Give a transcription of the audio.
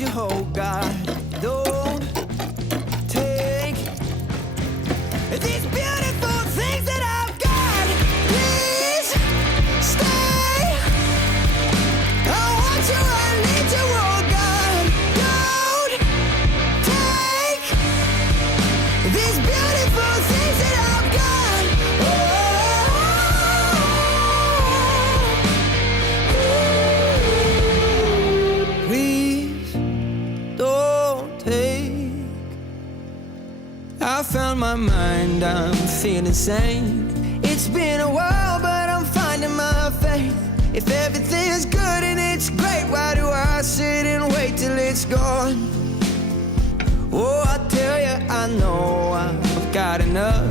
you, oh God, don't take these beautiful things that I've got. Please stay. I want you, I need you, oh God, don't take these beautiful things that I've got. Please don't take. I found my mind, I'm feeling sane. It's been a while, but I'm finding my faith. If everything's good and it's great, why do I sit and wait till it's gone? Oh, I tell you, I know I've got enough.